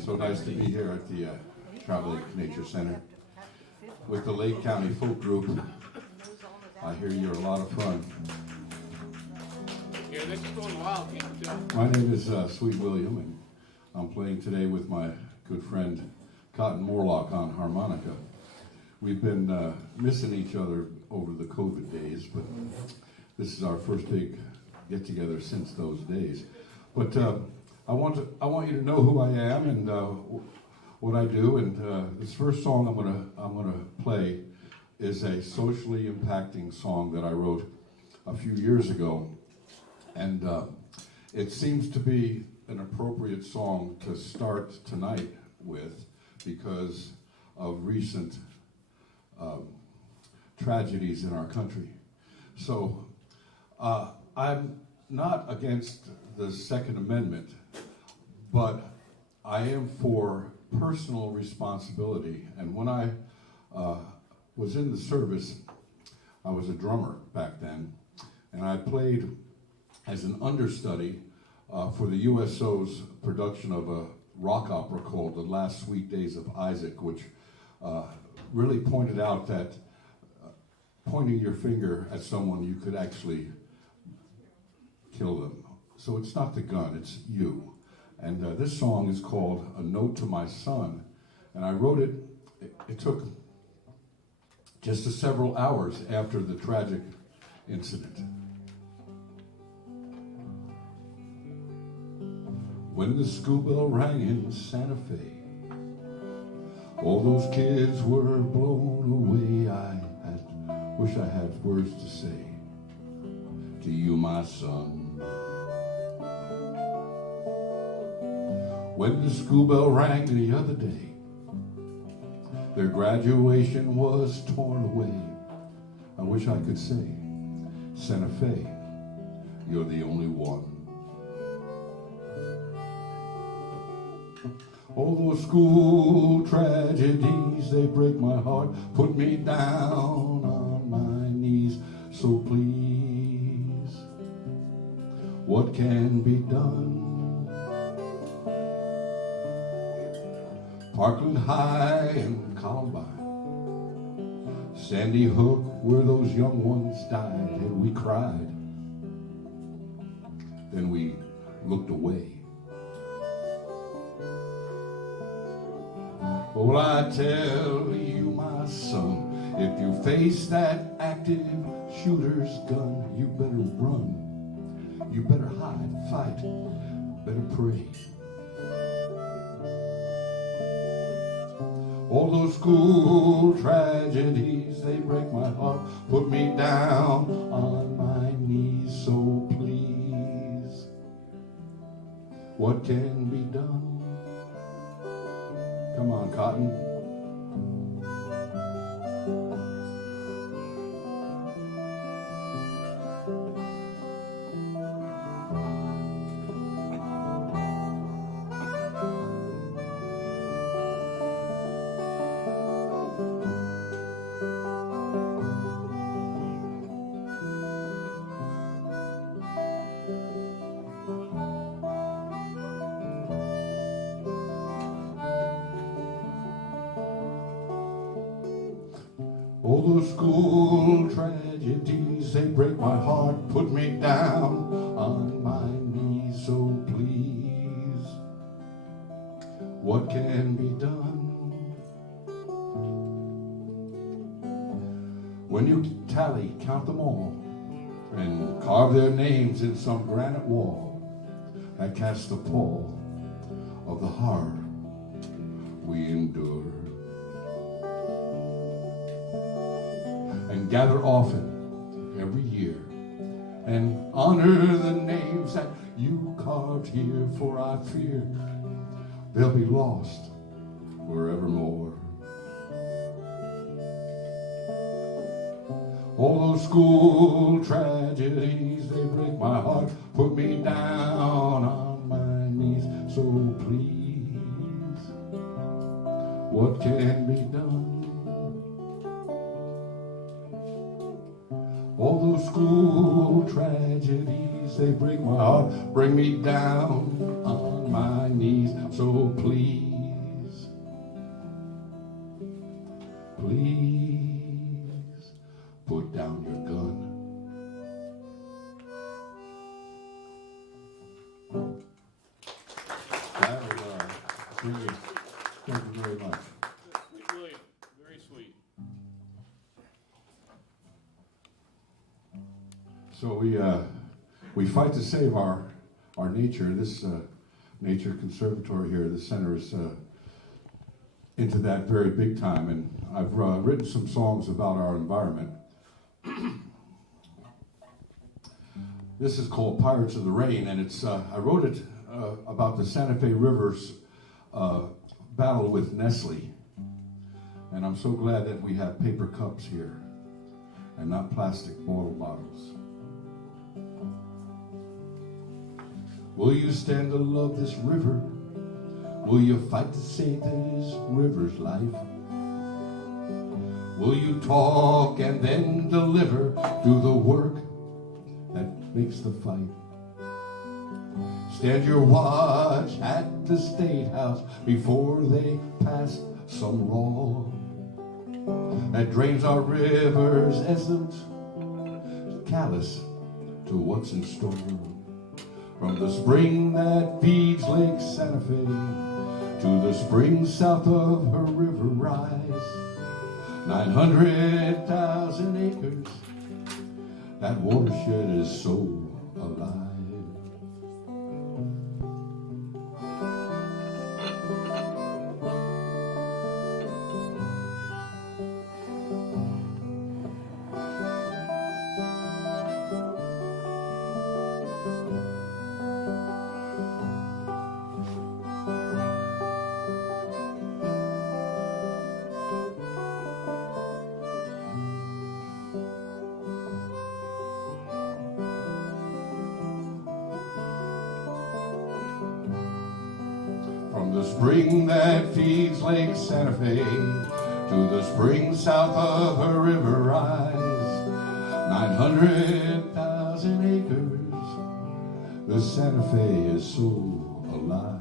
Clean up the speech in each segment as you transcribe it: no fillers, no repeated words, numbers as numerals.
So nice to be here at the Trout Lake Nature Center with the Lake County Folk Group. I hear you're a lot of fun. Yeah, this is going wild, can't you tell? My name is Sweet William, and I'm playing today with my good friend Cotton Morlock on harmonica. We've been missing each other over the COVID days, but this is our first big get-together since those days. But I want you to know who I am and what I do. And this first song I'm gonna play is a socially impacting song that I wrote a few years ago, and it seems to be an appropriate song to start tonight with because of recent tragedies in our country. So I'm not against the Second Amendment, but I am for personal responsibility. And when I was in the service, I was a drummer back then, and I played as an understudy for the USO's production of a rock opera called The Last Sweet Days of Isaac, which really pointed out that pointing your finger at someone, you could actually kill them. So it's not the gun, it's you. And this song is called A Note to My Son. And I wrote it, it took just several hours after the tragic incident. When the school bell rang in Santa Fe, all those kids were blown away. Wish I had words to say to you, my son. When the school bell rang the other day, their graduation was torn away. I wish I could say, Santa Fe, you're the only one. All those school tragedies, they break my heart, put me down on my knees. So please, what can be done? Parkland High and Columbine, Sandy Hook, where those young ones died, and we cried. Then we looked away. Well, I tell you, my son, if you face that active shooter's gun, you better run, you better hide, fight, better pray. All those school tragedies, they break my heart, put me down on my knees. So please, what can be done? Come on, Cotton. All those school tragedies, they break my heart, put me down on my knees. So please, what can be done? When you tally, count them all, and carve their names in some granite wall that casts the pall of the horror we endure. And gather often every year and honor the names that you carved here, for I fear they'll be lost forevermore. All those school tragedies, they break my heart, put me down on my knees. So please, what can be done? All those school tragedies, they break my heart, bring me down on my knees. So please, Thank you. Thank you very much. Sweet William, very sweet. So we fight to save our nature. This nature conservatory here, the center is into that very big time, and I've written some songs about our environment. This is called Pirates of the Rain, and it's I wrote it about the Santa Fe River's battle with Nestle. And I'm so glad that we have paper cups here and not plastic bottle bottles. Will you stand to love this river? Will you fight to save this river's life? Will you talk and then deliver? Do the work that makes the fight. Stand your watch at the State House before they pass some law that drains our river's essence, callous to what's in store. From the spring that feeds Lake Santa Fe to the spring south of her river rise, 900,000 acres, that watershed is so alive. From the spring that feeds Lake Santa Fe to the spring south of her river rise, 900,000 acres, the Santa Fe is so alive.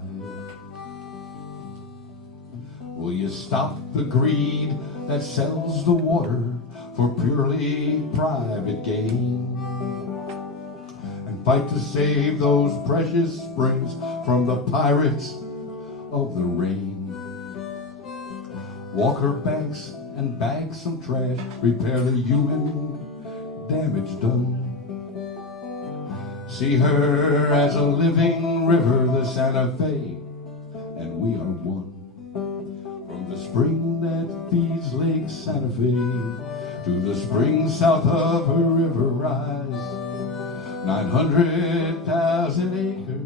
Will you stop the greed that sells the water for purely private gain? Fight to save those precious springs from the pirates of the rain. Walk her banks and bag some trash, repair the human damage done. See her as a living river, the Santa Fe, and we are one. From the spring that feeds Lake Santa Fe to the spring south of her river rise, 900,000 acres,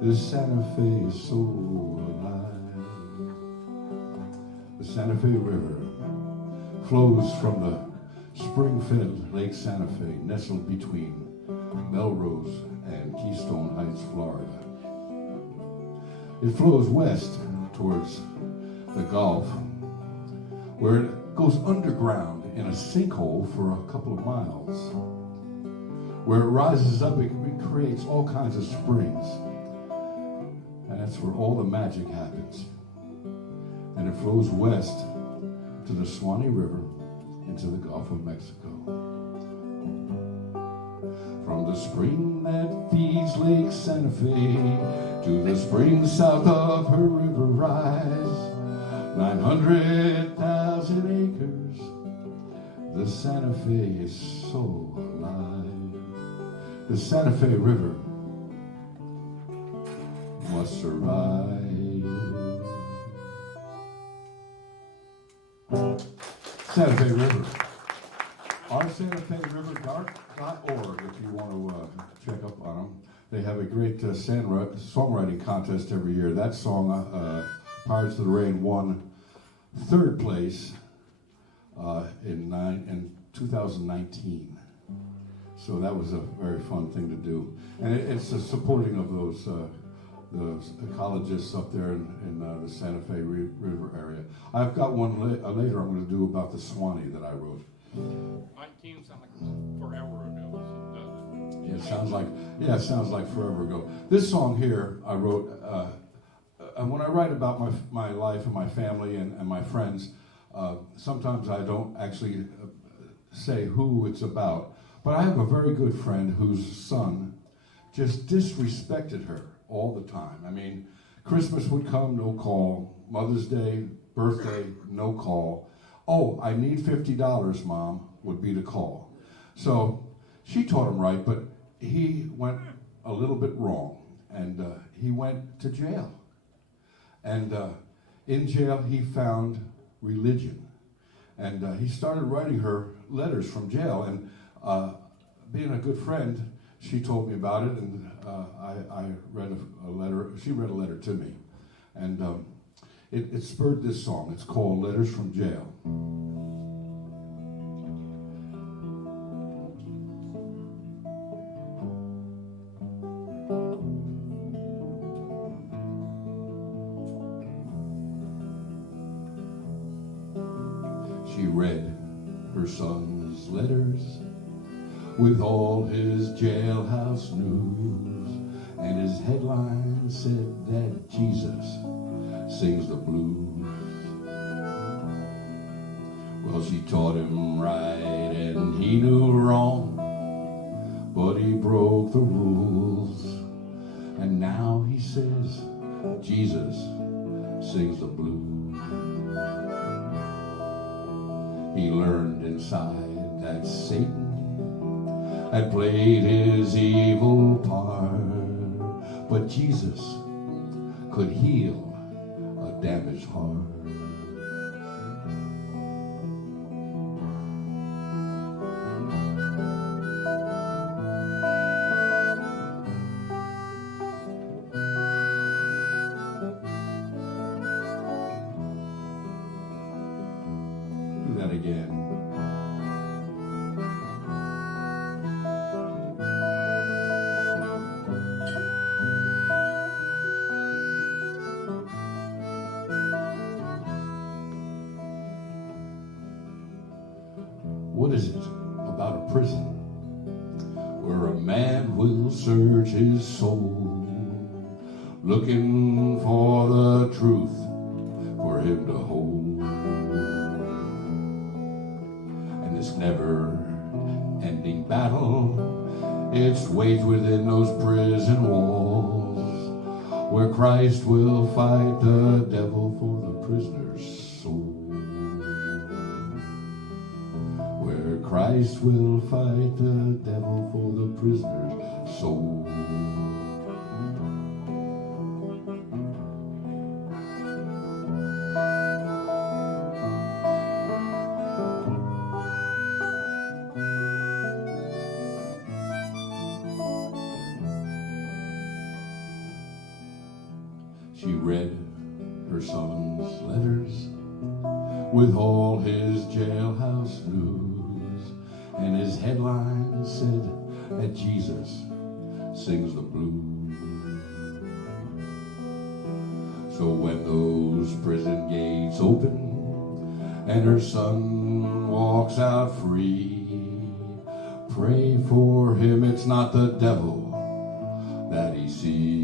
the Santa Fe is so alive. The Santa Fe River flows from the spring-fed Lake Santa Fe, nestled between Melrose and Keystone Heights, Florida. It flows west towards the Gulf, where it goes underground in a sinkhole for a couple of miles. Where it rises up, it creates all kinds of springs. And that's where all the magic happens. And it flows west to the Suwannee River into the Gulf of Mexico. From the spring that feeds Lake Santa Fe to the spring south of her river rise, 900,000 acres, the Santa Fe is so alive. The Santa Fe River must survive. Santa Fe River. Our Santa Fe River.org if you want to check up on them. They have a great songwriting contest every year. That song, Pirates of the Rain, won third place in 2019. So that was a very fun thing to do. And it's a supporting of those ecologists up there in the Santa Fe River area. I've got one later I'm going to do about the Suwannee that I wrote. 19 sounds like forever ago. Yeah, it sounds like forever ago. This song here I wrote, and when I write about my life and my family and my friends, sometimes I don't actually say who it's about. But I have a very good friend whose son just disrespected her all the time. I mean, Christmas would come, no call. Mother's Day, birthday, no call. Oh, I need $50, Mom, would be the call. So she taught him right, but he went a little bit wrong, and he went to jail. And in jail, he found religion. And he started writing her letters from jail. And being a good friend, she told me about it, and I read a letter. She read a letter to me. And it spurred this song. It's called Letters from Jail. She read her son's letters with all his jailhouse news, and his headline said that Jesus sings the blues. Well, she taught him right and he knew wrong, but he broke the rules, and now he says Jesus sings the blues. He learned inside that Satan had played his evil part, but Jesus could heal a damaged heart. Do that again. What is it about a prison where a man will search his soul, looking for the truth for him to hold? And this never-ending battle, it's waged within those prison walls, where Christ will fight the devil for the prisoner's soul. Christ will fight the devil for the prisoner's soul. She read her son's letters with all his jailhouse news, and his headline said that Jesus sings the blues. So when those prison gates open and her son walks out free, pray for him, it's not the devil that he sees.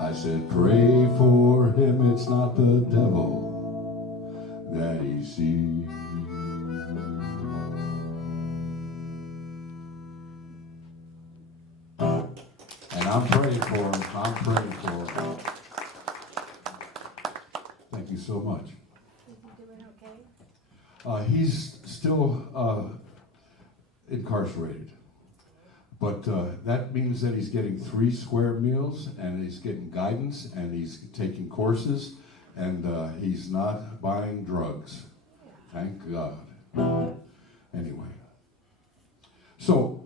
I said, pray for him, it's not the devil that he sees. And I'm praying for him. I'm praying for him. Thank you so much. Is he doing okay? He's still incarcerated. But that means that he's getting 3 square meals, and he's getting guidance, and he's taking courses, and he's not buying drugs. Thank God. Anyway. So,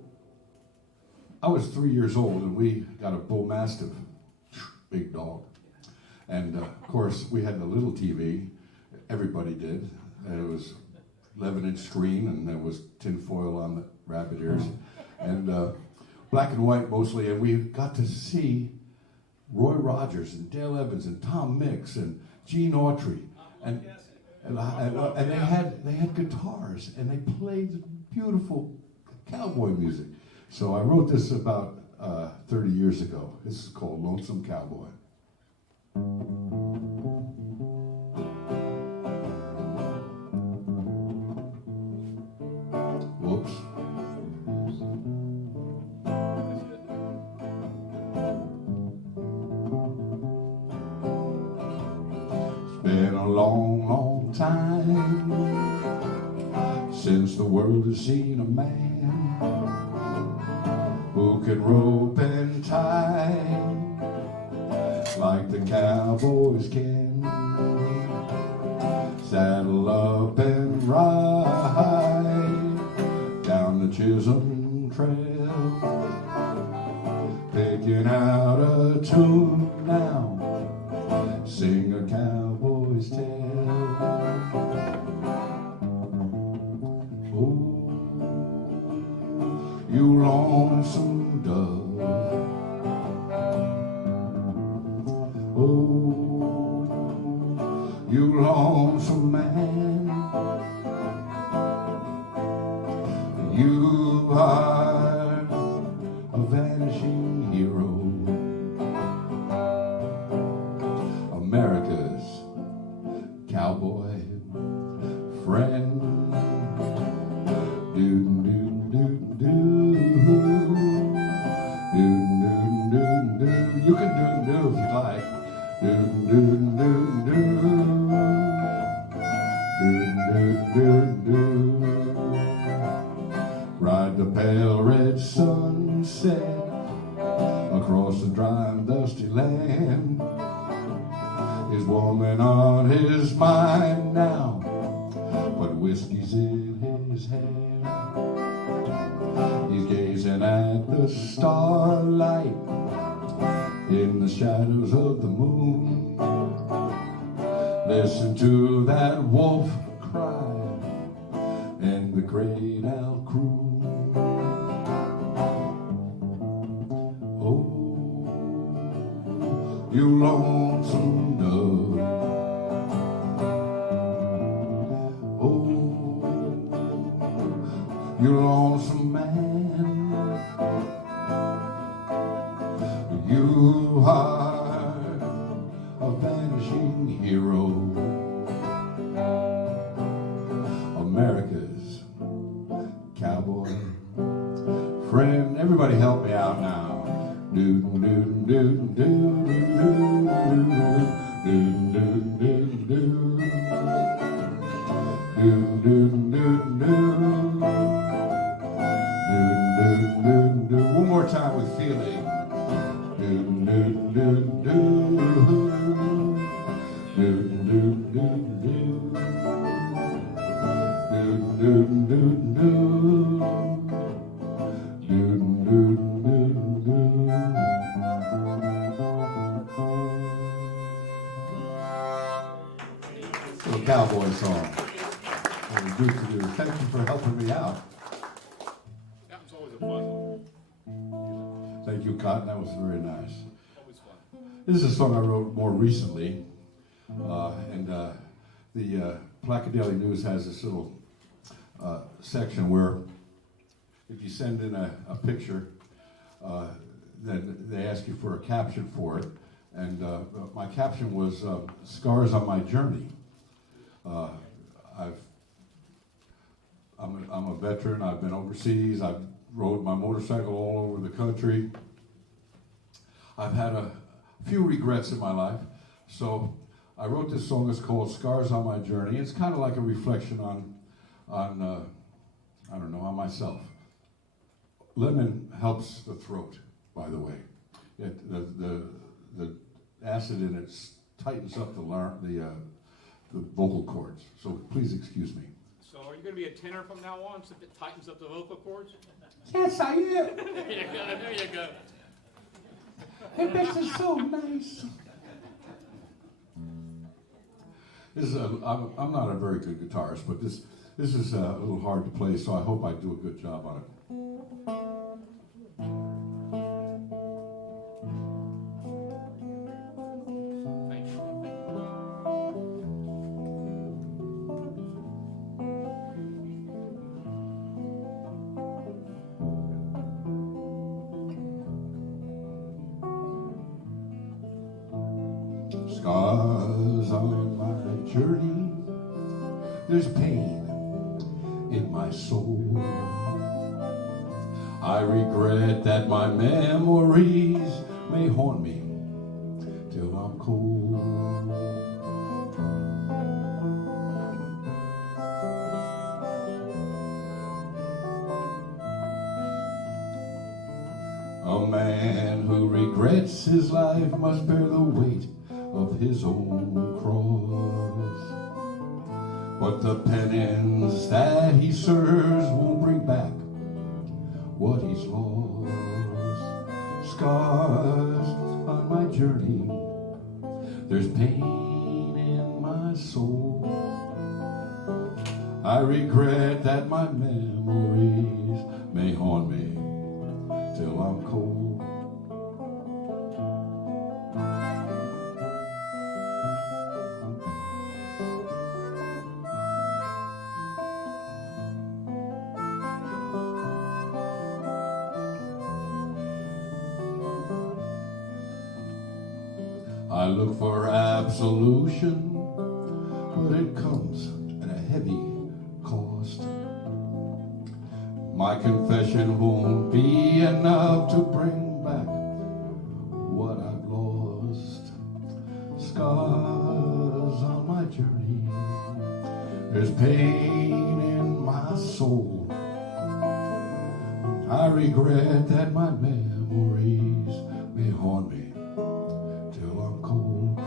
I was 3 years old, and we got a bull mastiff, big dog. And of course, we had a little TV. Everybody did. And it was 11-inch screen, and there was tinfoil on the rabbit ears. And black and white mostly, and we got to see Roy Rogers and Dale Evans and Tom Mix and Gene Autry, and they had guitars, and they played beautiful cowboy music. So I wrote this about 30 years ago. This is called Lonesome Cowboy. Whoops. long, long time since the world has seen a man who can rope and tie like the cowboys can. Saddle up and ride down the Chisholm Trail, picking out a tune now, sing a cowboy's tale. Oh, you lonesome dove, oh, you lonesome man, you are a vanishing hero, America's cowboy friend. Do do do do do do do. You can do if you like. Do do do do do do do. Ride the pale red sunset across the dry and dusty land. His woman on his mind now, but whiskey's in his hand. He's gazing at the starlight in the shadows of the moon. Listen to that wolf cry and the great owl croon. Oh, you lonesome dove, oh, you lonesome man, you are a vanishing hero, America's cowboy friend. Everybody help me out now. Do do do do do do do do do do do do. One more time with feeling. Do do do do do do do do do do. A cowboy song. That was good to do. Thank you for helping me out. That was always a fun one. Thank you, Cotton. That was very nice. Always fun. This is a song I wrote more recently, and the Palatka Daily News has this little section where if you send in a picture, then they ask you for a caption for it. And my caption was "Scars on My Journey." I'm a veteran. I've been overseas. I've rode my motorcycle all over the country. I've had a few regrets in my life, so I wrote this song. It's called "Scars on My Journey." It's kind of like a reflection on I don't know, on myself. Lemon helps the throat, by the way. The acid in it tightens up the vocal cords. So please excuse me. So are you going to be a tenor from now on so it tightens up the vocal cords? Yes, I am. There you go, there you go. It makes it so nice. This is I'm not a very good guitarist, but this is a little hard to play, so I hope I do a good job on it. Thank you. Scars on my journey, there's pain in my soul. I regret that my memories may haunt me till I'm cold. regrets his life must bear the weight of his own cross. But the penance that he serves won't bring back what he's lost. Scars on my journey, there's pain in my soul. I regret that my memories may haunt me till I'm cold. I look for absolution, but it comes at a heavy cost. My confession won't be enough to bring back what I've lost. Scars on my journey, there's pain in my soul. I regret that my memories may haunt me till I'm cold.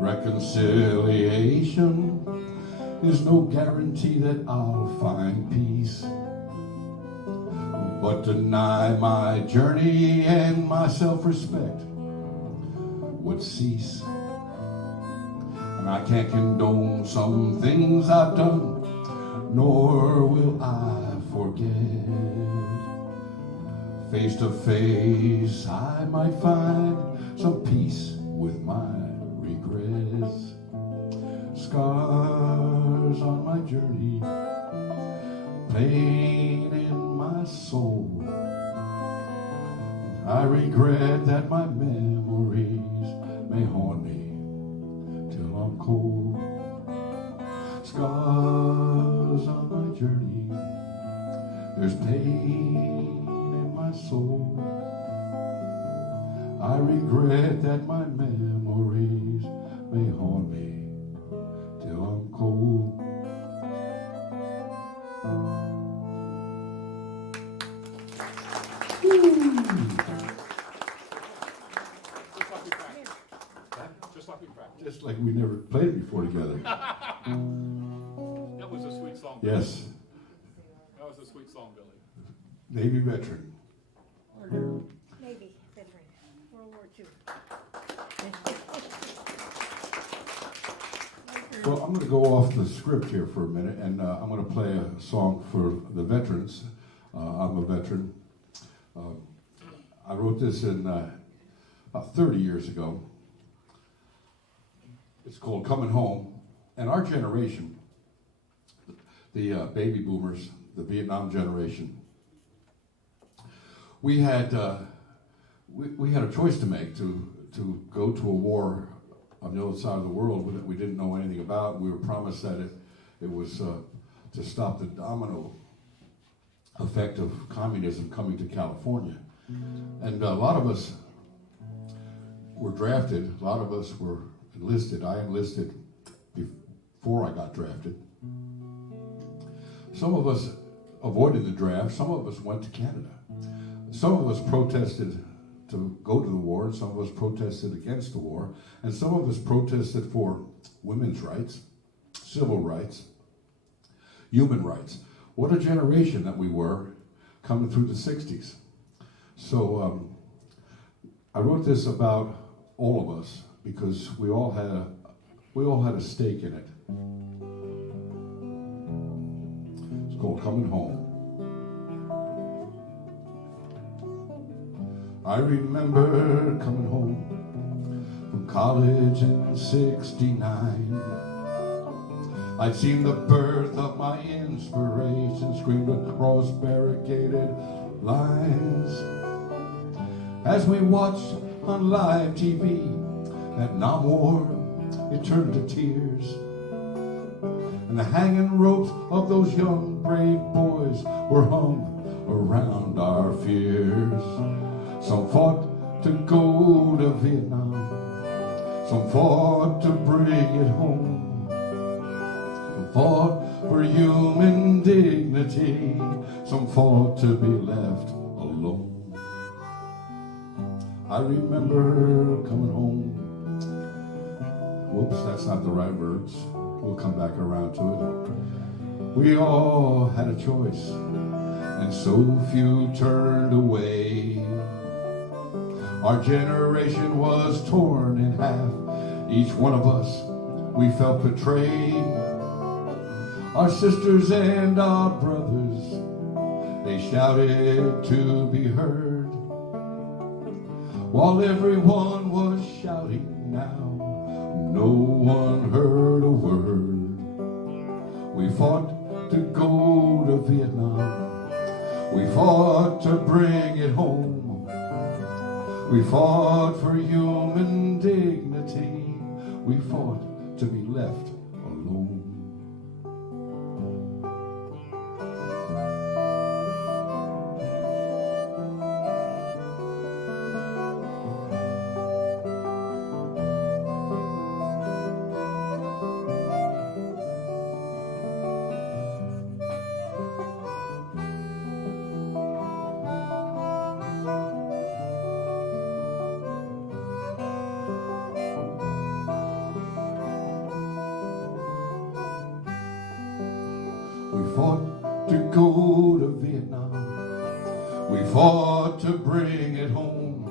Reconciliation is no guarantee that I'll find peace, but deny my journey and my self-respect would cease. And I can't condone some things I've done, nor will I forget. Face to face I might find some peace with my regrets. Scars on my journey, pain in my soul. I regret that my memories may haunt me till I'm cold. Scars on my journey, there's pain in my soul. I regret that my memories may haunt me till I'm cold. Just like we practiced. Just like we never played before together. That was a sweet song. Billy. Yes, That was a sweet song, Billy. Navy veteran. Navy veteran, World War II. Well, I'm going to go off the script here for a minute, and I'm going to play a song for the veterans. I'm a veteran. I wrote this in about 30 years ago. It's called Coming Home. And our generation, the baby boomers, the Vietnam generation, we had a choice to make to go to a war on the other side of the world that we didn't know anything about. We were promised that it was to stop the domino effect of communism coming to California. And a lot of us were drafted, a lot of us were enlisted. I enlisted before I got drafted. Some of us avoided the draft, some of us went to Canada. Some of us protested to go to the war, and some of us protested against the war, and some of us protested for women's rights, civil rights, human rights. What a generation that we were coming through the 60s. So I wrote this about all of us because we all had a stake in it. It's called Coming Home. I remember coming home from college in '69. I'd seen the birth of my inspiration screamed across barricaded lines. As we watched on live TV that Nam War, it turned to tears. And the hanging ropes of those young brave boys were hung around our fears. Some fought to go to Vietnam, some fought to bring it home. Some fought for human dignity, some fought to be left alone. I remember coming home. Whoops, that's not the right words. We'll come back around to it. We all had a choice, and so few turned away. Our generation was torn in half. Each one of us, we felt betrayed. Our sisters and our brothers, they shouted to be heard. While everyone was shouting now, no one heard a word. We fought to go to Vietnam. We fought to bring it home. We fought for human dignity. We fought to be left alone. We fought to go to Vietnam. We fought to bring it home.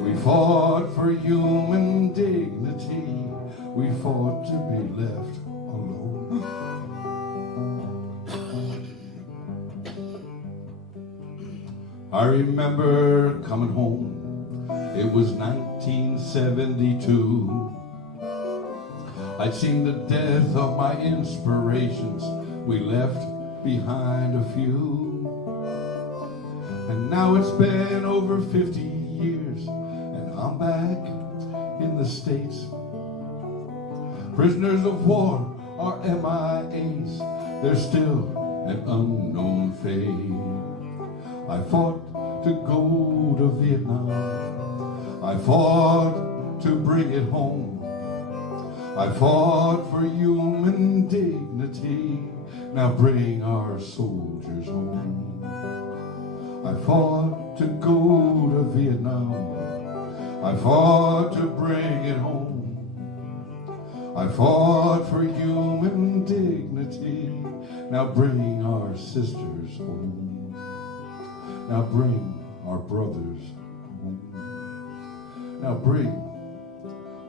We fought for human dignity. We fought to be left alone. I remember coming home. It was 1972. I'd seen the death of my inspirations. We left behind a few. And now it's been over 50 years, and I'm back in the States. Prisoners of war are MIAs. They're still an unknown fate. I fought to go to Vietnam. I fought to bring it home. I fought for human dignity. Now bring our soldiers home. I fought to go to Vietnam. I fought to bring it home. I fought for human dignity. Now bring our sisters home. Now bring our brothers home. Now bring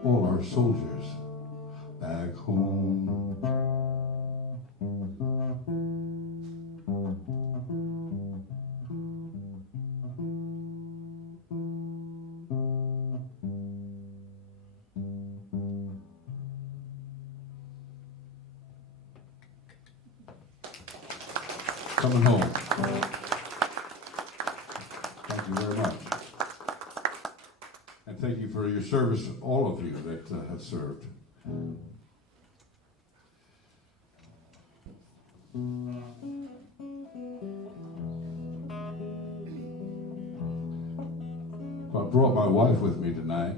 all our soldiers back home. Coming home. Thank you very much. And thank you for your service, all of you that have served. I brought my wife with me tonight.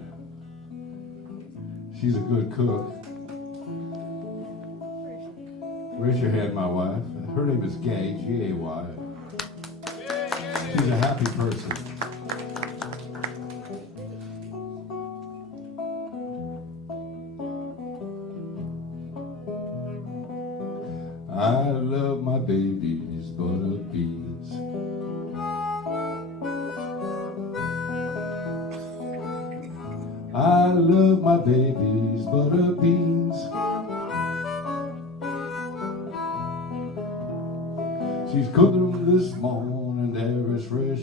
She's a good cook. Raise your hand, my wife. Her name is Gay, G-A-Y. She's a happy person. I love my baby's butter beans. I love my baby's butter beans. She's cooking them this morning, they're as fresh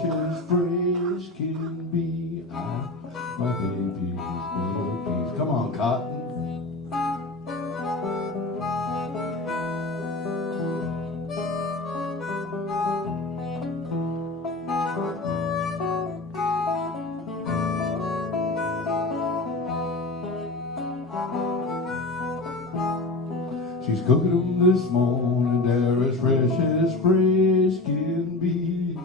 can be. I love my baby's butter beans. Come on, Cotton. She's cooking them this morning, they're as fresh can be.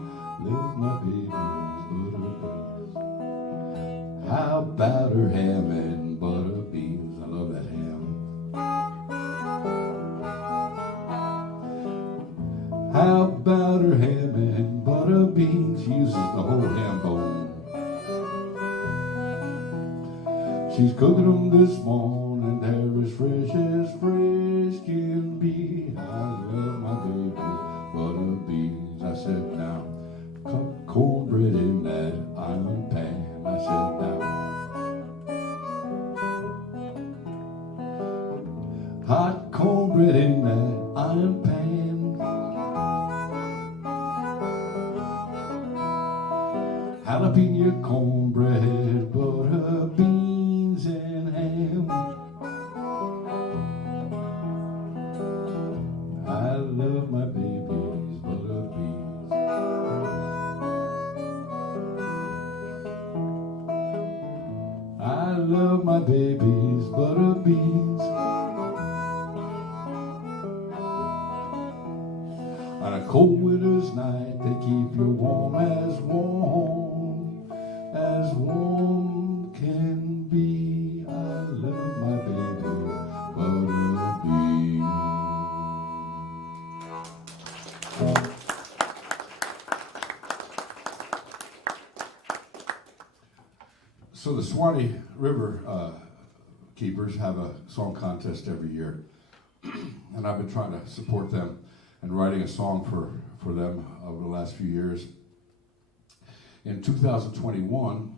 Love my baby's butter beans. How about her ham and butter beans? I love that ham. How about her ham and butter beans? She uses the whole ham bone. She's cooking them this morning, they're as fresh can be. I love my baby butter beans. I said, now, cut cornbread in that iron pan. I said, now, hot cornbread in that iron pan. Jalapeno cornbread, butter beans, and ham. I love my baby's butter beans. I love my baby's butter beans. On a cold winter's night, they keep you warm as warm can be. I love my baby butter beans. So the Swanee River Keepers have a song contest every year, and I've been trying to support them and writing a song for them over the last few years. In 2021,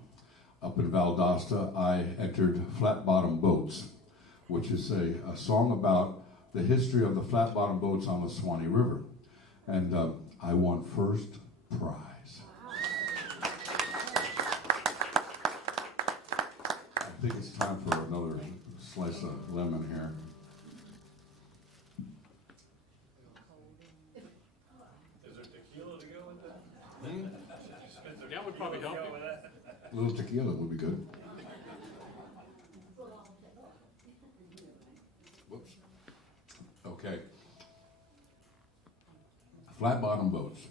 up in Valdosta, I entered Flat Bottom Boats, which is a song about the history of the flat bottom boats on the Swanee River. And I won first prize. I think it's time for another slice of lemon here. That would probably help you. A little tequila would be good. Whoops. Okay. Flat bottom boats.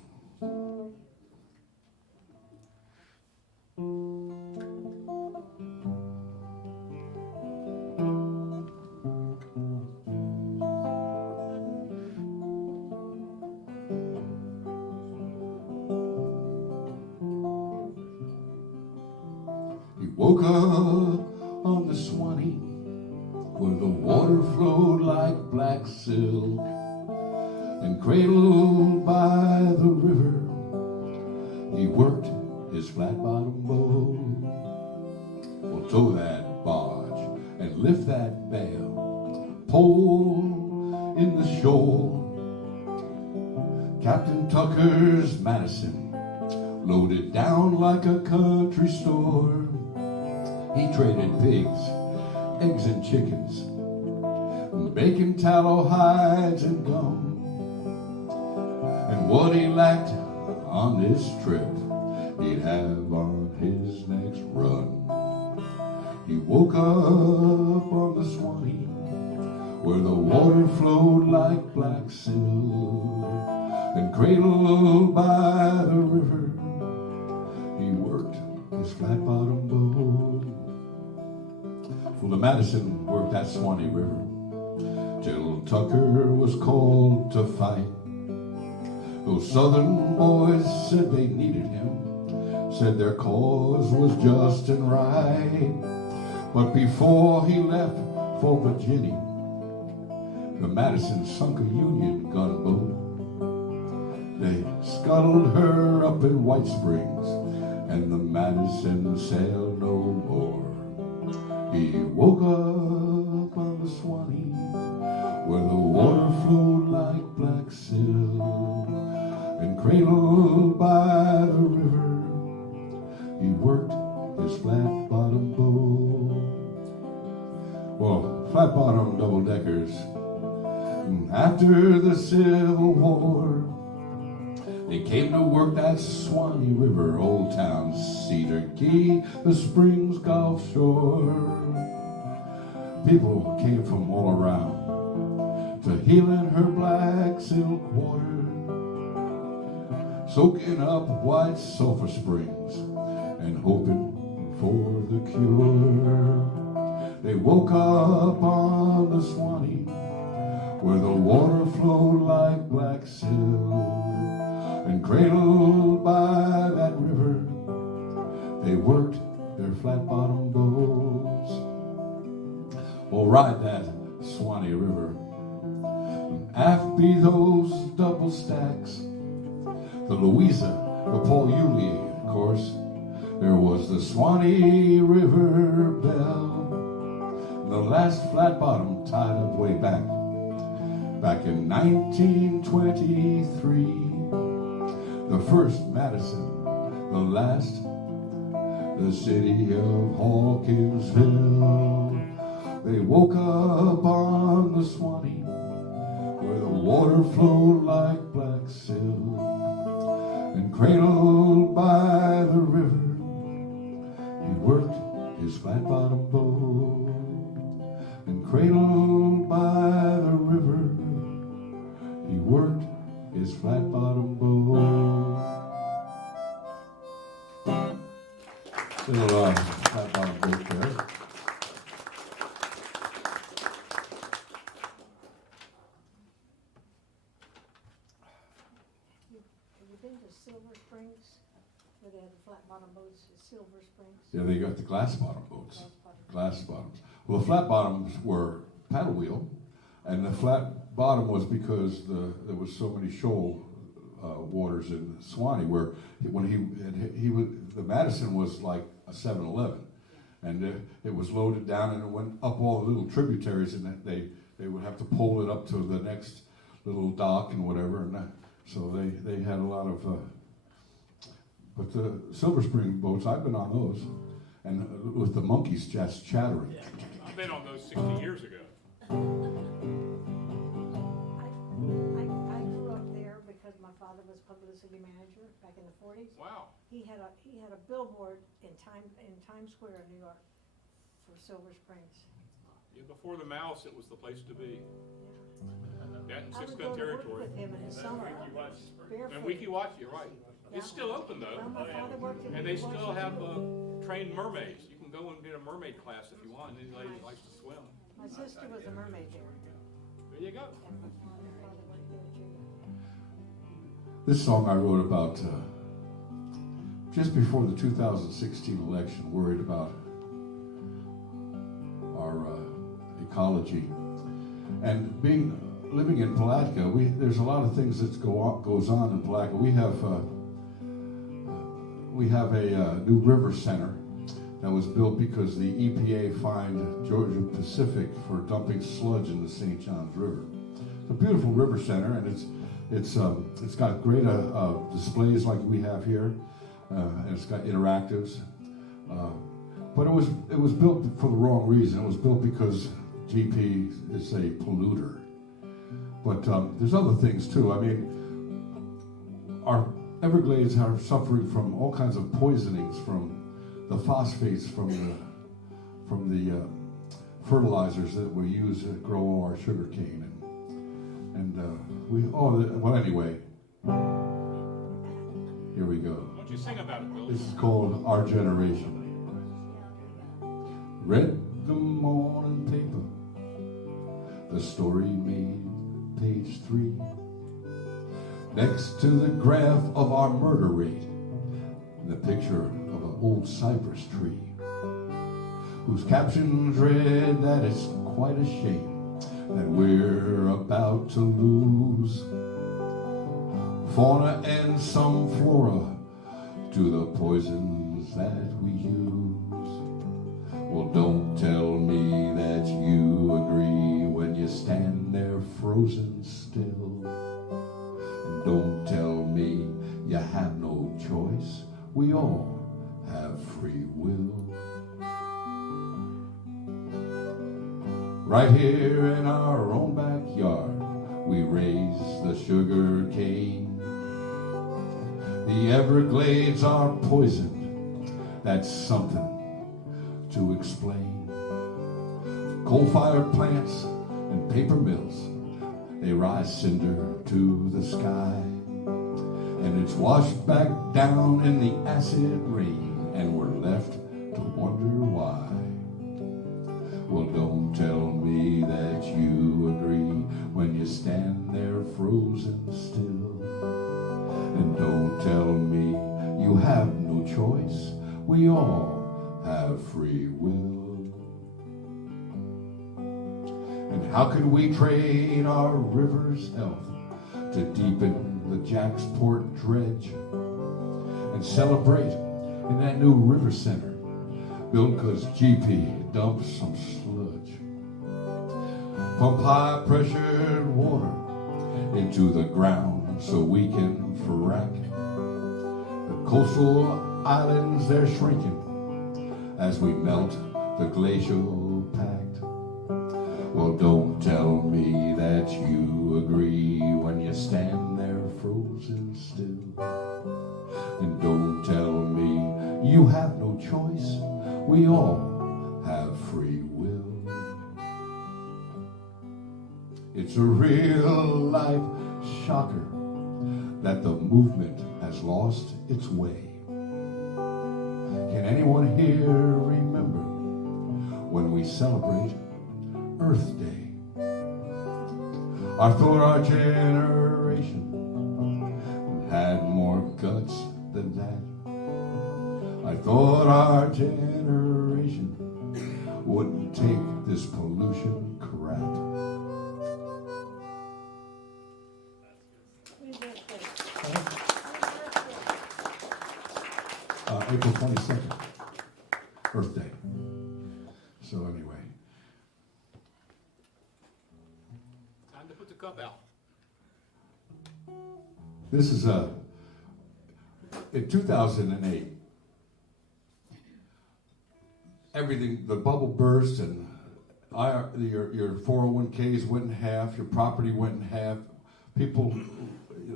Woke up on the Swanee, where the water flowed like black silk, and cradled by the river, he worked his flat-bottom boat. Well, tow that barge and lift that bale, pole in the shoal. Captain Tucker's Madison loaded down like a country store. He traded pigs, eggs and chickens, bacon, tallow, hides and gum. And what he lacked on this trip, he'd have on his next run. He woke up on the Swanee, where the water flowed like black silk, and cradled by the river, he worked his flat-bottom boat. Well, the Madison worked that Swanee River till Tucker was called to fight. Those southern boys said they needed him, said their cause was just and right. But before he left for Virginia, the Madison sunk a Union gunboat. They scuttled her up in White Springs, and the Madison sailed no more. He woke up on the Swanee, where the water flowed like black silk, and cradled by the river, he worked his flat-bottom boat. Well, flat-bottom double-deckers, after the Civil War, they came to work that Swanee River, Old Town, Cedar Key, the Springs Gulf Shore. People came from all around to heal in her black silk water, soaking up white sulfur springs and hoping for the cure. They woke up on the Swanee, where the water flowed like black silk, And cradled by that river, they worked their flat-bottom boats. Oh, ride that Swanee River. Aft be those double stacks, the Louisa, the Paul Yulee, of course. There was the Swanee River Belle, the last flat-bottom tied up way back in 1923. The first Madison, the last, the city of Hawkinsville. They woke up on the Swanee, where the water flowed like black silk. And cradled by the river, he worked his flat-bottom boat. And cradled by the river, he worked his flat-bottom boat. Little flat-bottom boat there. Have you been to Silver Springs, where they have the flat-bottom boats at Silver Springs? Yeah, they got the glass-bottom boats. Glass bottom. Glass bottoms. Well, the flat bottoms were paddle wheel, and the flat bottom was because there was so many shoal waters in Swanee, where when he would, the Madison was like a 7-Eleven, and it was loaded down and it went up all the little tributaries, and they would have to pull it up to the next little dock and whatever, and so they had a lot of. But the Silver Spring boats, I've been on those, and with the monkeys just chattering. I've been on those 60 years ago. I grew up there because my father was publicity manager back in the 40s. Wow. He had a billboard in Times Square, New York, for Silver Springs. Yeah, before the mouse, it was the place to be. That and I Six would Gun go to work Territory. with him in the summer. And Barefoot. Wiki Watch, you're right. It's still open Well, though. my father worked in And they Wiki still Watch. have trained mermaids. You can go and get a mermaid class if you want. Any lady that likes to swim. My sister was a mermaid there. There you go. And my father worked there too. This song I wrote about just before the 2016 election, worried about our ecology. And living in Palatka, there's a lot of things that goes on in Palatka. We have a new river center that was built because the EPA fined Georgia Pacific for dumping sludge in the St. Johns River. It's a beautiful river center, and it's got great displays like we have here, and it's got interactives. But it was built for the wrong reason. It was built because GP is a polluter. But there's other things too. I mean, our Everglades are suffering from all kinds of poisonings from the phosphates from the fertilizers that we use to grow all our sugar cane, well, anyway, here we go. Why don't you sing about it, Bill? This is called Our Generation. Read the morning paper, the story made page 3. Next to the graph of our murder rate, the picture of an old cypress tree, whose captions read that it's quite a shame that we're about to lose fauna and some flora to the poisons that we use. Well, don't tell me that you agree when you stand there frozen still. And don't tell me you have no choice. We all have free will. Right here in our own backyard, we raise the sugar cane. The Everglades are poisoned. That's something to explain. Coal-fired plants and paper mills, they rise cinder to the sky. And it's washed back down in the acid rain, and we're left to wonder why. Well, don't tell me that you agree when you stand there frozen still. And don't choice. We all have free will. And how could we trade our river's health to deepen the Jacksport dredge and celebrate in that new river center built because GP dumped some sludge? Pump high pressured water into the ground so we can frack. The coastal islands, they're shrinking as we melt the glacial pact. Well, don't tell me that you agree when you stand there frozen still. And don't tell me you have no choice. We all have free will. It's a real life shocker that the movement has lost its way. Can anyone here remember when we celebrate Earth Day? I thought our generation had more guts than that. I thought our generation wouldn't take this pollution crap. April 22nd, Earth Day. So anyway. Time to put the cup out. This is in 2008, everything, the bubble burst and your 401ks went in half, your property went in half, people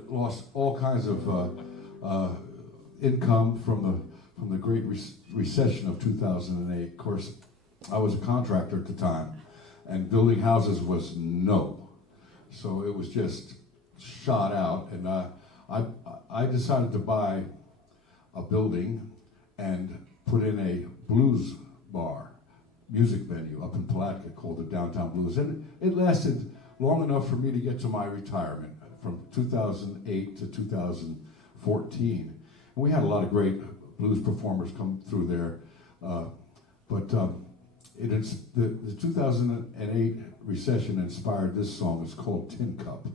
lost all kinds of income from the Great Recession of 2008. Of course, I was a contractor at the time, and building houses was no. So it was just shot out, and I decided to buy a building and put in a blues bar, music venue up in Palatka called the Downtown Blues. And it lasted long enough for me to get to my retirement from 2008 to 2014. And we had a lot of great blues performers come through there. But the 2008 recession inspired this song. It's called Tin Cup.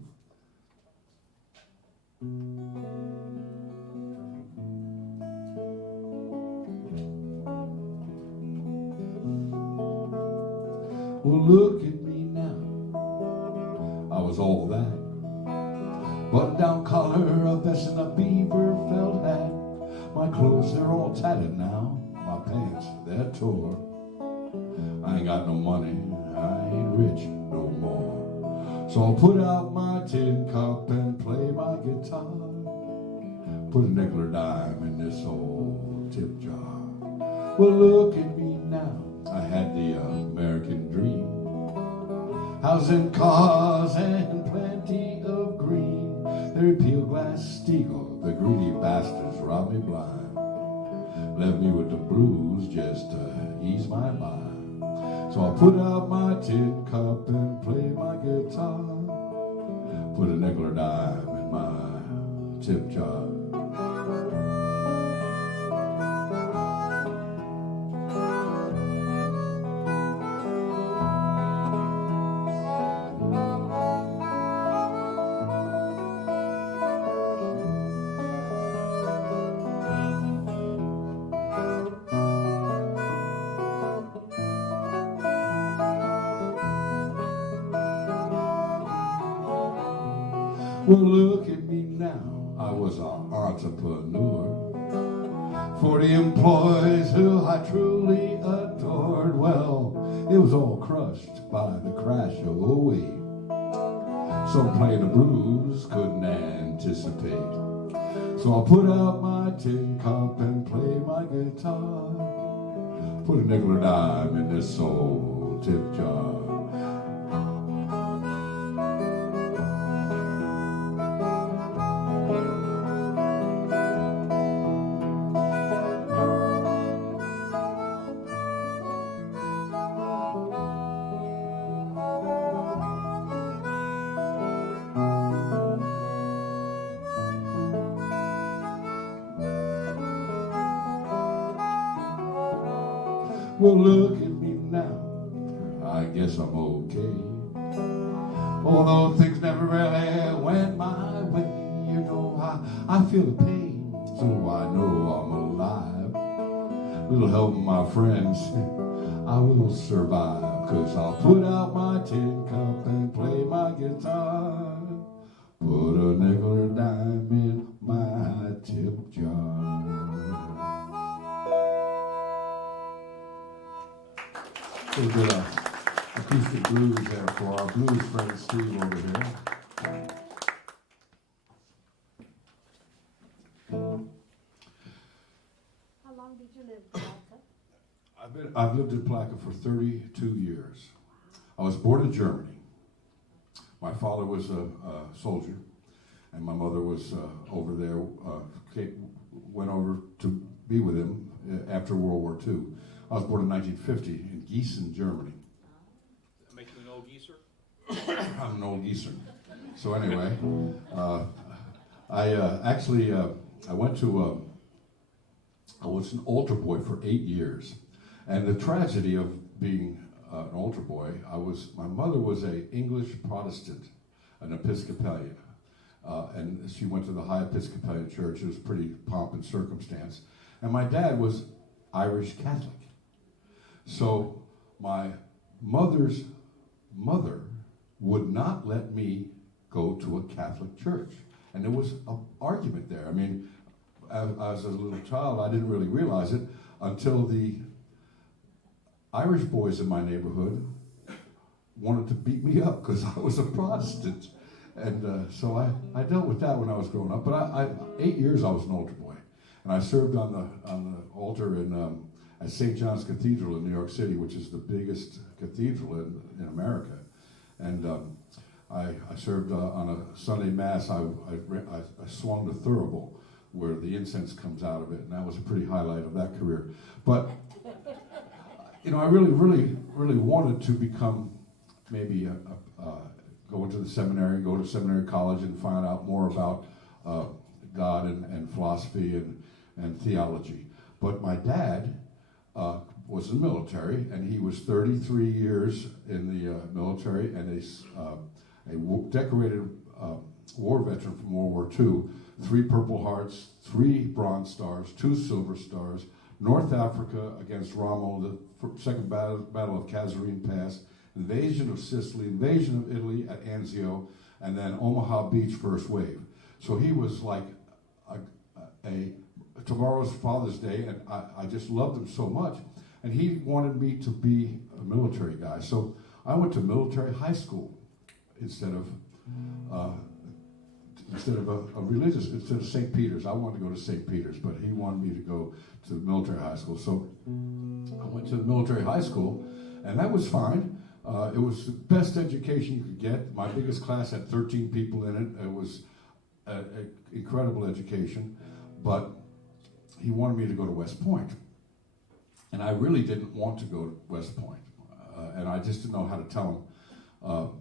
Well, look at me now. I was all that. Button-down collar, a vest, and a beaver felt hat. My clothes, they're all tatted now. My pants, they're tore. I ain't got no money, I ain't rich no more. So I'll put out my tin cup and play my guitar. Put a nickel or dime in this old tip jar. Well, look at me now. I had the American dream. Housing, cars, and plenty of green. Their peel glass steagall, the greedy bastards robbed me blind. Left me with the blues just to ease my mind. So I put out my tin cup and play my guitar. Put a nickel or dime in my tip jar. Well, look at me now. I was an entrepreneur. 40 employees who I truly adored. Well, it was all crushed by the crash of '08. Some playing the blues couldn't anticipate. So I put out my tin cup and play my guitar. Put a nickel or dime in this old tip jar. Well, look at me now, I guess I'm okay. Although things never really went my way, you know, I feel the pain, so I know I'm alive. Little help from my friends, I will survive, 'cause I'll put out my tin cup and play my guitar. Put a nickel or dime in my tip jar. A little bit of acoustic blues there for our blues friend Steve over here. How long did you live in Palatka? I've lived in Palatka for 32 years. I was born in Germany. My father was a soldier, and my mother was over there, went over to be with him after World War II. I was born in 1950 in Gießen, Germany. That makes you an old geezer? I'm an old geezer. So anyway, I went to, I was an altar boy for 8 years. And the tragedy of being an altar boy, my mother was an English Protestant, an Episcopalian. And she went to the High Episcopalian Church. It was pretty pomp and circumstance. And my dad was Irish Catholic. So my mother's mother would not let me go to a Catholic church. And there was an argument there. I mean, as a little child, I didn't really realize it until the Irish boys in my neighborhood wanted to beat me up because I was a Protestant. And so I dealt with that when I was growing up. But 8 years I was an altar boy. And I served on the altar at St. John's Cathedral in New York City, which is the biggest cathedral in America. And I served on a Sunday Mass. I swung the thurible where the incense comes out of it, and that was a pretty highlight of that career. But you know, I really wanted to become maybe go into the seminary, go to seminary college, and find out more about God and philosophy and theology. But my dad was in the military, and he was 33 years in the military, and a decorated war veteran from World War II, 3 Purple Hearts, 3 Bronze Stars, 2 Silver Stars, North Africa against Rommel, the Second Battle of Kasserine Pass, invasion of Sicily, invasion of Italy at Anzio, and then Omaha Beach First Wave. So he was like a tomorrow's Father's Day, and I just loved him so much. And he wanted me to be a military guy. So I went to military high school instead of a religious, instead of St. Peter's. I wanted to go to St. Peter's, but he wanted me to go to the military high school. So I went to the military high school, and that was fine. It was the best education you could get. My biggest class had 13 people in it. It was an incredible education, but he wanted me to go to West Point. And I really didn't want to go to West Point, and I just didn't know how to tell him.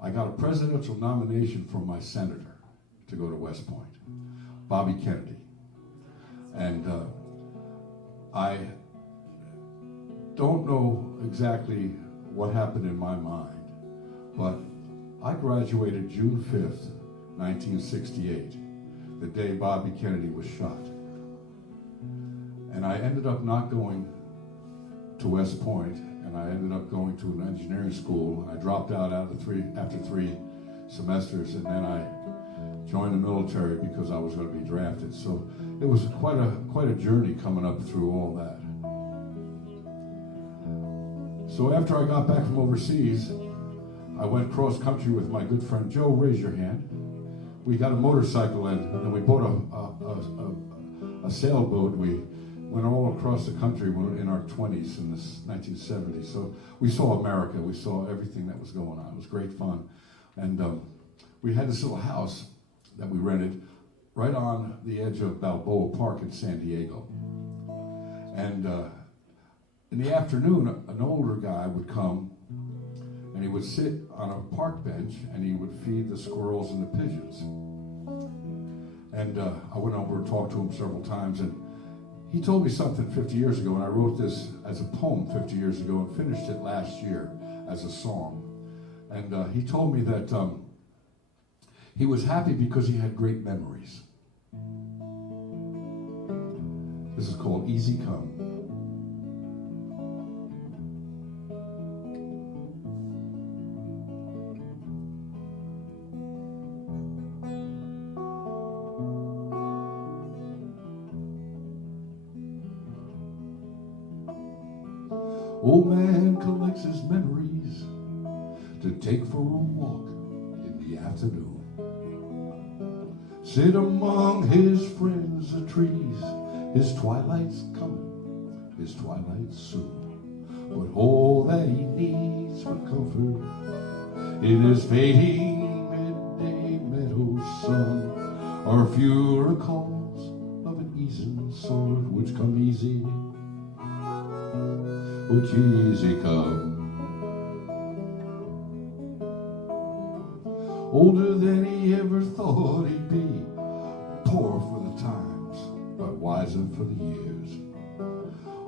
I got a presidential nomination from my senator to go to West Point, Bobby Kennedy. And I don't know exactly what happened in my mind, but I graduated June 5th, 1968, the day Bobby Kennedy was shot. And I ended up not going to West Point, and I ended up going to an engineering school. I dropped out after 3 semesters, and then I joined the military because I was going to be drafted. So it was quite a journey coming up through all that. So after I got back from overseas, I went cross country with my good friend Joe. Raise your hand. We got a motorcycle and we bought a sailboat. We went all across the country in our 20s in the 1970s. So we saw America. We saw everything that was going on. It was great fun. And we had this little house that we rented right on the edge of Balboa Park in San Diego. And in the afternoon, an older guy would come and he would sit on a park bench and he would feed the squirrels and the pigeons. And I went over and talked to him several times, and he told me something 50 years ago, and I wrote this as a poem 50 years ago and finished it last year as a song. And he told me that he was happy because he had great memories. This is called Easy Come. Old man collects his memories to take for a walk in the afternoon. Sit among his friends the trees, his twilight's coming, his twilight's soon. But all that he needs for comfort in his fading midday meadow sun are few recalls of an easing sort which come easy, which easy come. Older than he ever thought he'd be, poor for the times, but wiser for the years.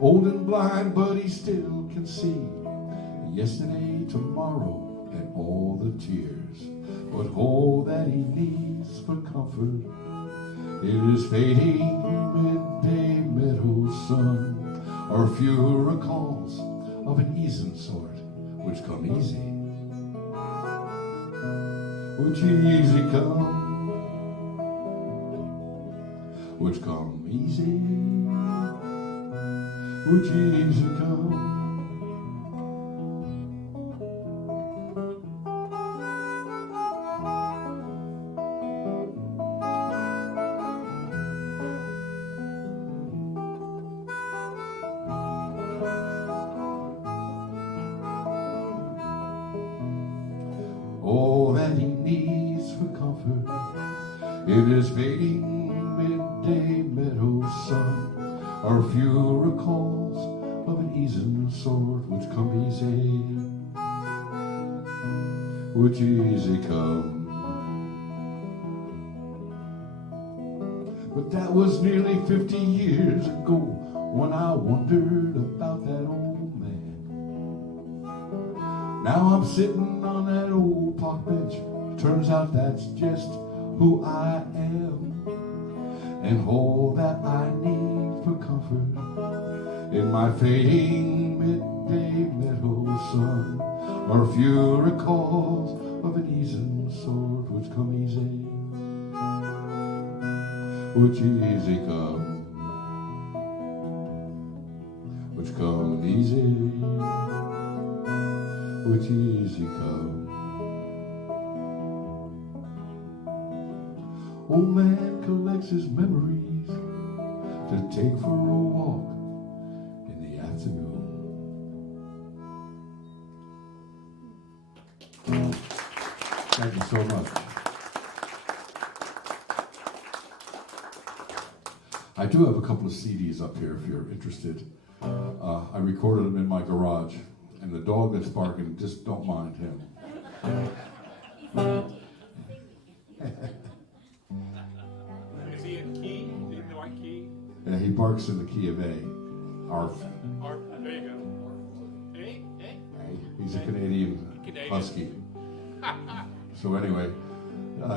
Old and blind, but he still can see yesterday, tomorrow, and all the tears. But all that he needs for comfort in his fading midday meadow sun are few recalls of an easing sort, which come easy, which easy come, which come easy, which easy come. All that he needs for comfort in his fading midday meadow sun are few recalls of an easing sort which come easy, which easy come. But that was nearly 50 years ago when I wondered about that old man. Now I'm sitting on that old park bench. Turns out that's just who I am. And all that I need for comfort in my fading midday meadow sun are few recalls of an easing sort which come easy, which easy come, which come easy, which easy come. Old man collects his memories to take for a walk in the afternoon. Thank you so much. I do have a couple of CDs up here if you're interested. I recorded them in my garage, and the dog that's barking, just don't mind him. Is he in key? Is he in the right key? Yeah, he barks in the key of A. Arf. There you go. Hey, hey. He's a Canadian husky. So anyway,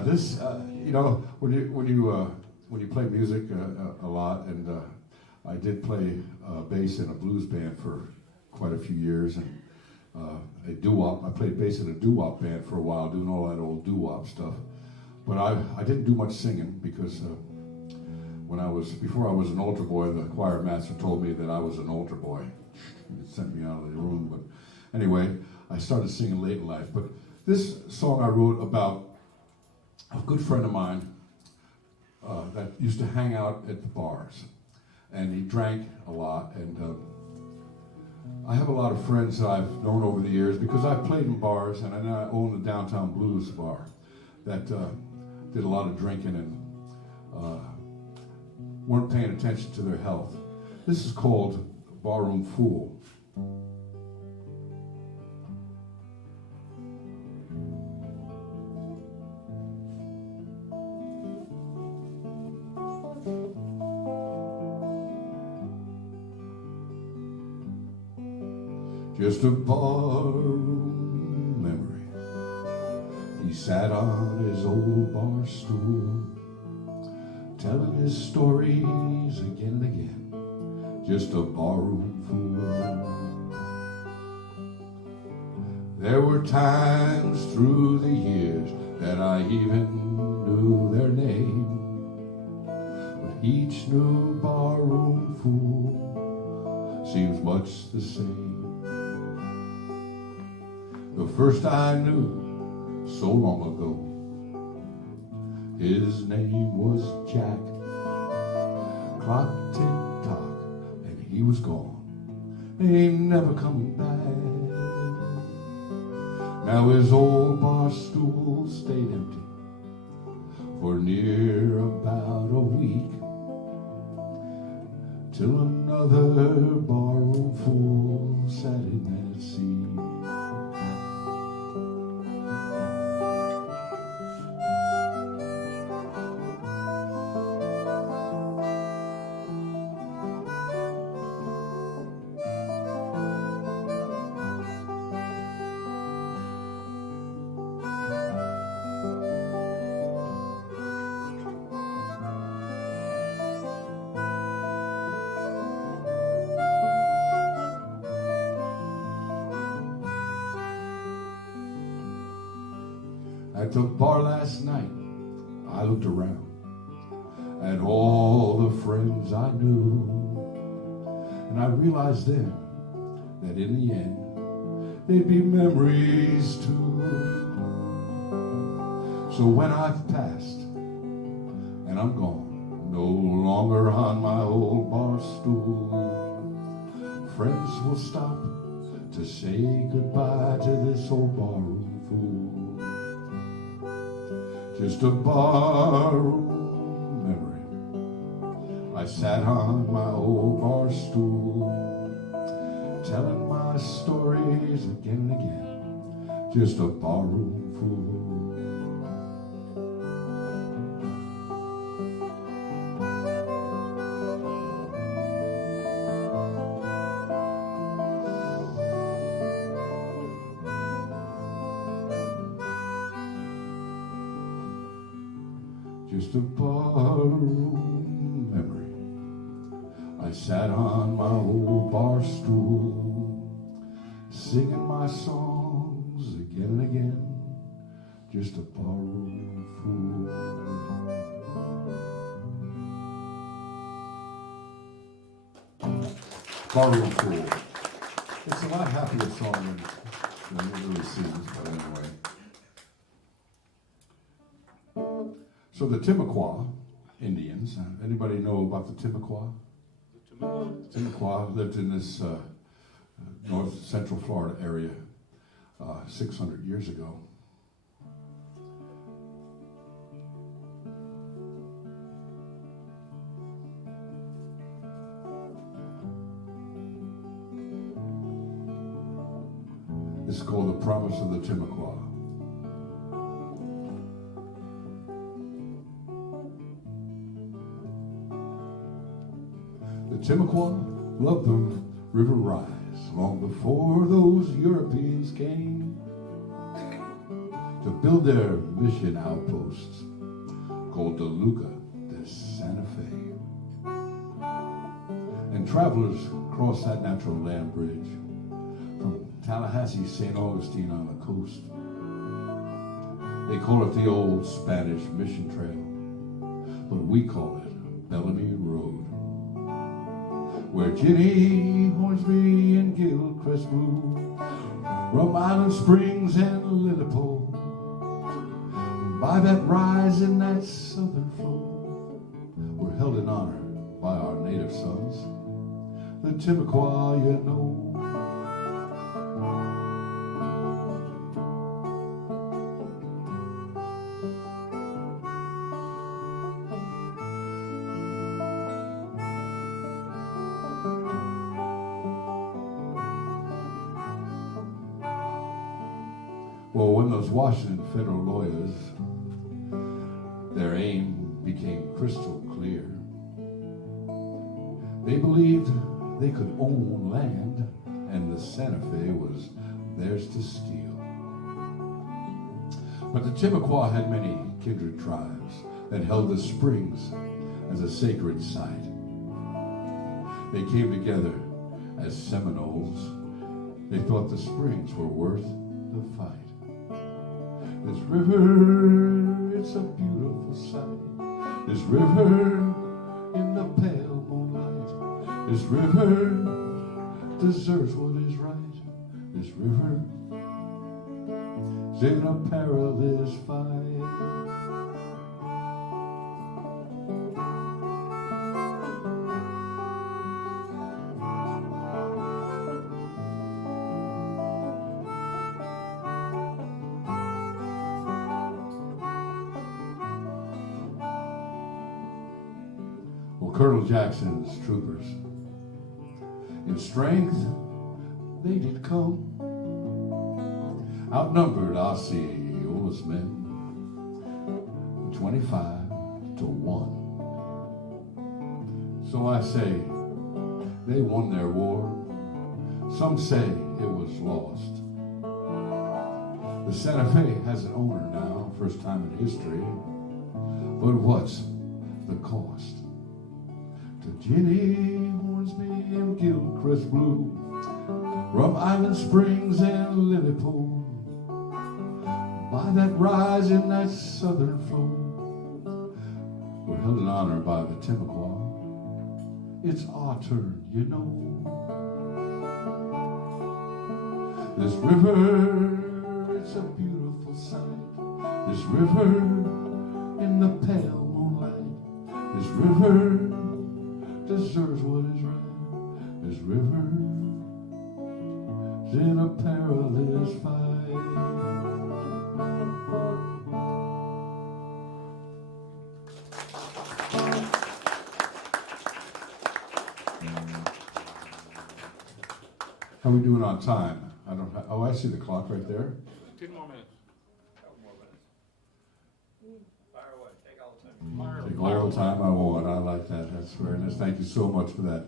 this you know when you play music a lot, and I did play bass in a blues band for quite a few years, and a doo-wop. I played bass in a doo-wop band for a while, doing all that old doo-wop stuff. But I didn't do much singing because before I was an altar boy, the choir master told me that I was an altar boy. It sent me out of the room. But anyway, I started singing late in life. But this song I wrote about a good friend of mine that used to hang out at the bars, and he drank a lot. And I have a lot of friends that I've known over the years because I've played in bars, and I own the Downtown Blues bar that did a lot of drinking and weren't paying attention to their health. This is called Barroom Fool. just a barroom memory. He sat on his old bar stool, telling his stories again and again, just a barroom fool. There were times through the years that I even knew their name, but each new barroom fool seems much the same. The first I knew so long ago, his name was Jack. Clock tick-tock, and he was gone. Ain't never coming back. Now his old bar stool stayed empty for near about a week, till another barroom fool sat in that seat. At the bar last night, I looked around at all the friends I knew, and I realized then that in the end, they'd be memories too. So when I've passed and I'm gone, no longer on my old bar stool, friends will stop to say goodbye to this old barroom fool. Just a barroom memory. I sat on my old bar stool, telling my stories again and again. Just a barroom fool. Just a barroom memory. I sat on my old bar stool, singing my songs again and again. Just a barroom fool. Barroom fool. It's a lot happier song than it really seems, but anyway. So the Timucua Indians, anybody know about the Timucua? Timucua lived in this north central Florida area 600 years ago. This is called The Promise of the Timucua. The Timucua loved the river rise long before those Europeans came to build their mission outposts called Toluca de Santa Fe. And travelers crossed that natural land bridge from Tallahassee, St. Augustine on the coast. They call it the old Spanish Mission Trail, but we call it Bellamy Road, where Ginny, Hornsby, and Gilchrist grew, Rum Island Springs and Lilipo, by that rise in that southern flow, were held in honor by our native sons, the Timucua, you know. Well, when those Washington federal lawyers, their aim became crystal clear. They believed they could own land and the Santa Fe was theirs to steal. But the Timucua had many kindred tribes that held the springs as a sacred site. They came together as Seminoles. They thought the springs were worth the fight. This river, it's a beautiful sight. This river in the pale moonlight. This river deserves what is right. This river is in a perilous fight. Colonel Jackson's troopers, in strength they did come, outnumbered Osceola's men, 25-1. So I say, they won their war. Some say it was lost. The Santa Fe has an owner now, first time in history, but what's the cost? Ginny, Hornsby, and Gilchrist Blue, Rum Island Springs and Liverpool, by that rise in that southern flow, we're held in honor by the Timucua. It's our turn, you know. This river, it's a beautiful sight. This river in the pale moonlight. This river deserves what is right. This river is in a perilous fight. How are we doing on time? I don't. Oh, I see the clock right there. 10 more minutes. Take all the time I want. I like that. That's very nice. Thank you so much for that.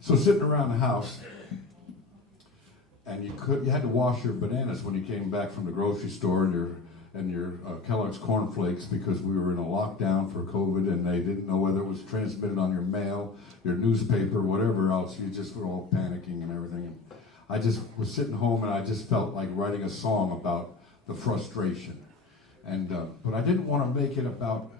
So sitting around the house, and you had to wash your bananas when you came back from the grocery store and your Kellogg's cornflakes, because we were in a lockdown for COVID and they didn't know whether it was transmitted on your mail, your newspaper, whatever else. You just were all panicking and everything. And I just was sitting home and I just felt like writing a song about the frustration. And but I didn't want to make it about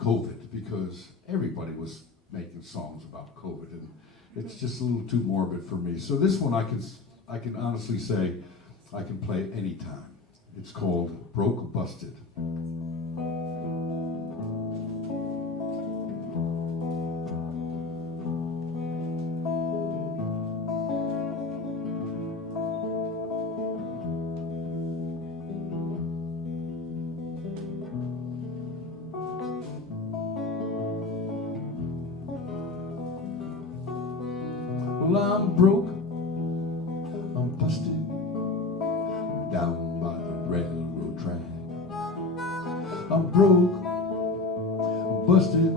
COVID, because everybody was making songs about COVID, and it's just a little too morbid for me. So this one I can honestly say I can play anytime. It's called Broke Busted. Well, I'm broke, I'm busted, down by the railroad track. I'm broke, I'm busted,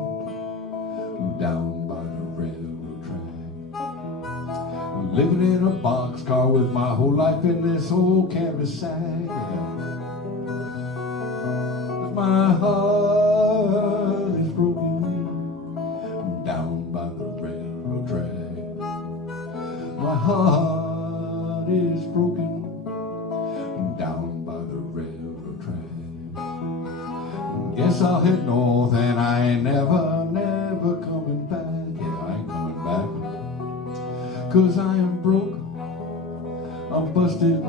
down by the railroad track. I'm living in a boxcar with my whole life in this old canvas sack. My heart is broken, down by the railroad track. My heart is broken, down by the railroad track. Guess I'll head north and I ain't never coming back. Yeah, I ain't coming back. 'Cause I am broke, I'm busted,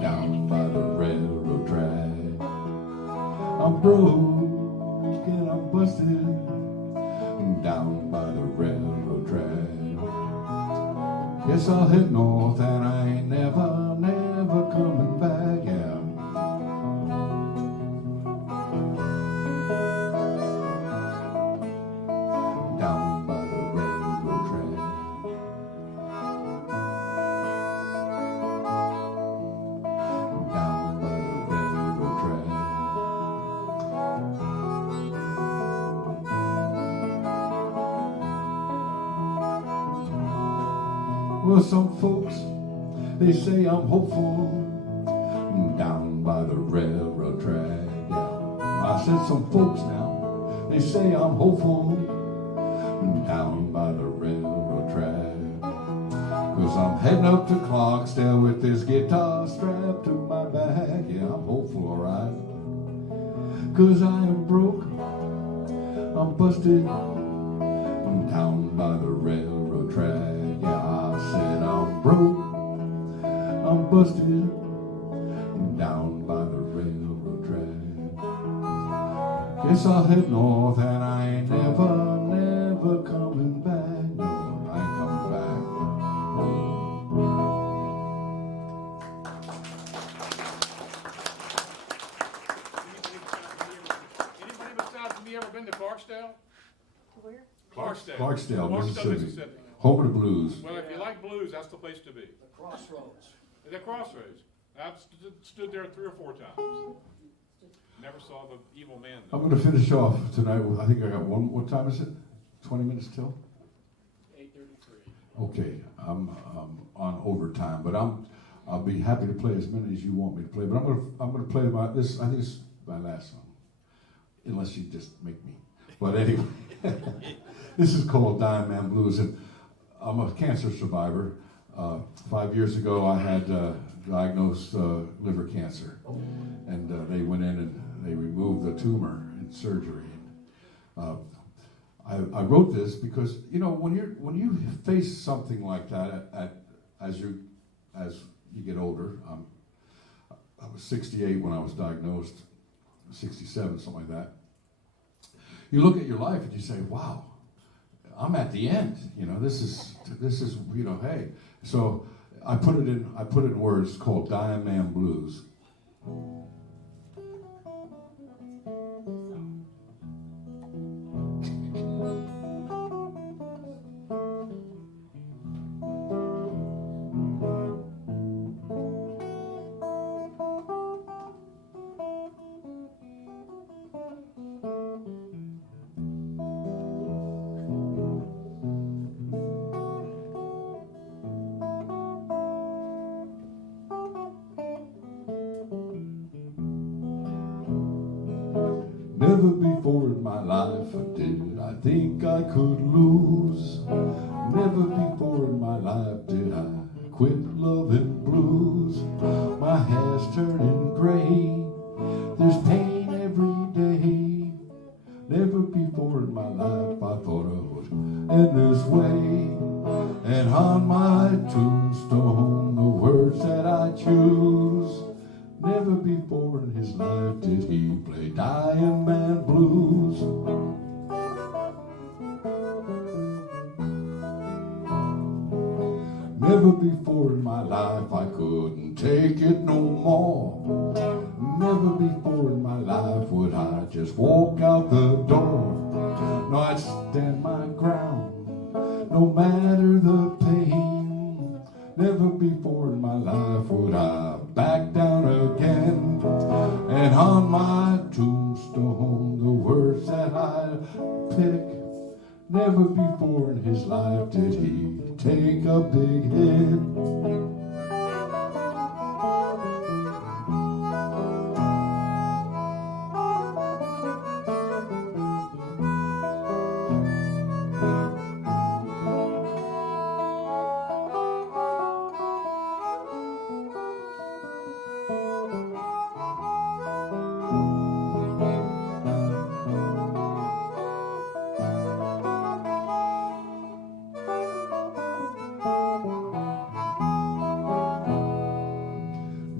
down by the railroad track. I'm broke and I'm busted, down by the railroad track. Guess I'll head north and I ain't never coming back, yeah. Down by the railroad track. Down by the railroad track. Well, some folks, they say I'm hopeful down by the railroad track. Yeah, I said some folks now, they say I'm hopeful down by the railroad track. 'Cause I'm heading up to Clarksdale with this guitar strapped to my back. Yeah, I'm hopeful, alright. 'Cause I am broke, I'm busted, I'm down by the railroad track. Yeah, I said I'm broke, I'm busted, I'm down by the railroad track. Guess I'll head north and I ain't never coming back. No, I ain't coming back. Anybody besides me ever been to Clarksdale? Where? Clarksdale, Mississippi. Mississippi. Home of the blues. Well, if you like blues, that's the place to be. The crossroads. The Crossroads. I've stood there 3 or 4 times. Never saw the evil man though. I'm going to finish off tonight with, I think I got one, what time is it? 20 minutes till? 8:33. Okay, I'm on overtime, but I'll be happy to play as many as you want me to play. But I'm gonna play this. I think it's my last song, unless you just make me. But anyway, this is called Dying Man Blues, and I'm a cancer survivor. 5 years ago, I had diagnosed liver cancer, and they went in and they removed the tumor in surgery. I wrote this because, you know, when you face something like that as you get older, I was 68 when I was diagnosed, 67, something like that. You look at your life and you say, wow, I'm at the end. You know, this is you know, hey. So I put it in words called Dying Man Blues. Never before in my life did I think I could lose. Never before in my life did I quit loving blues. My hair's turning gray, there's pain every day. Never before in my life I thought I would end this way. And on my tombstone the words that I choose. Never before in his life did he play Dying Man Blues. Never before in my life I couldn't take it no more. Never before in my life would I just walk out the door. No, I'd stand my ground, no matter the pain. Never before in my life would I back down again. And on my tombstone the words that I pick. Never before in his life did he take a big hit.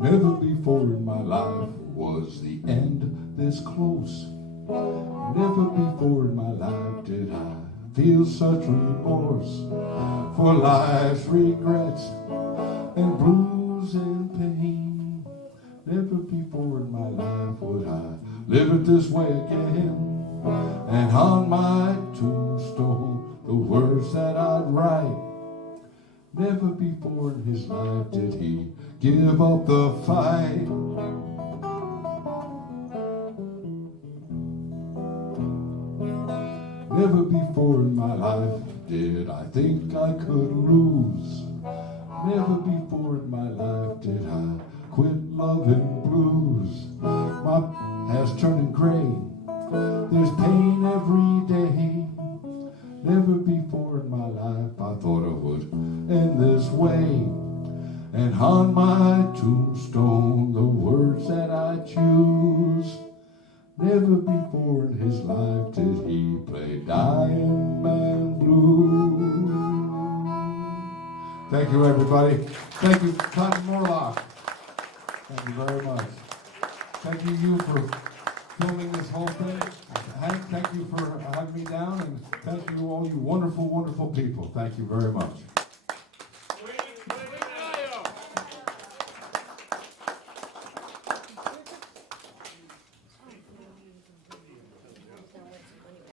Never before in my life was the end this close. Never before in my life did I feel such remorse for life's regrets and blues and pain. Never before in my life would I live it this way again. And on my tombstone the words that I'd write. Never before in his life did he give up the fight. Never before in my life did I think I could lose. Never before in my life did I quit loving blues. My hair's turning gray. There's pain every day. Never before in my life I thought it would end this way. And on my tombstone, the words that I choose. Never before in his life did he play Dying Man Blues. Thank you, everybody. Thank you, Cotton Morlock. Thank you very much. Thank you for filming this whole thing. Hank, thank you for having me down, and thank you all you wonderful, wonderful people. Thank you very much.